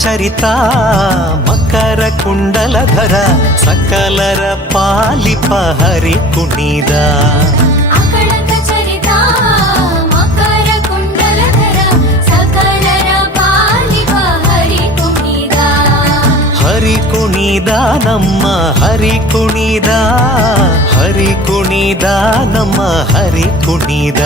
ಚರಿತ ಮಕರ ಕುಂಡಲಧರ ಸಕಲರ ಪಾಲಿಪ ಹರಿ ಕುಣಿದ ಅಕಳಂಕ ಚರಿತ ಮಕರ ಕುಂಡಲಧರ ಸಕಲರ ಪಾಲಿಪ ಹರಿ ಕುಣಿದ ಹರಿ ಕುಣಿದ ನಮ್ಮ ಹರಿ ಕುಣಿದ ಹರಿ ಕುಣಿದ ನಮ್ಮ ಹರಿ ಕುಣಿದ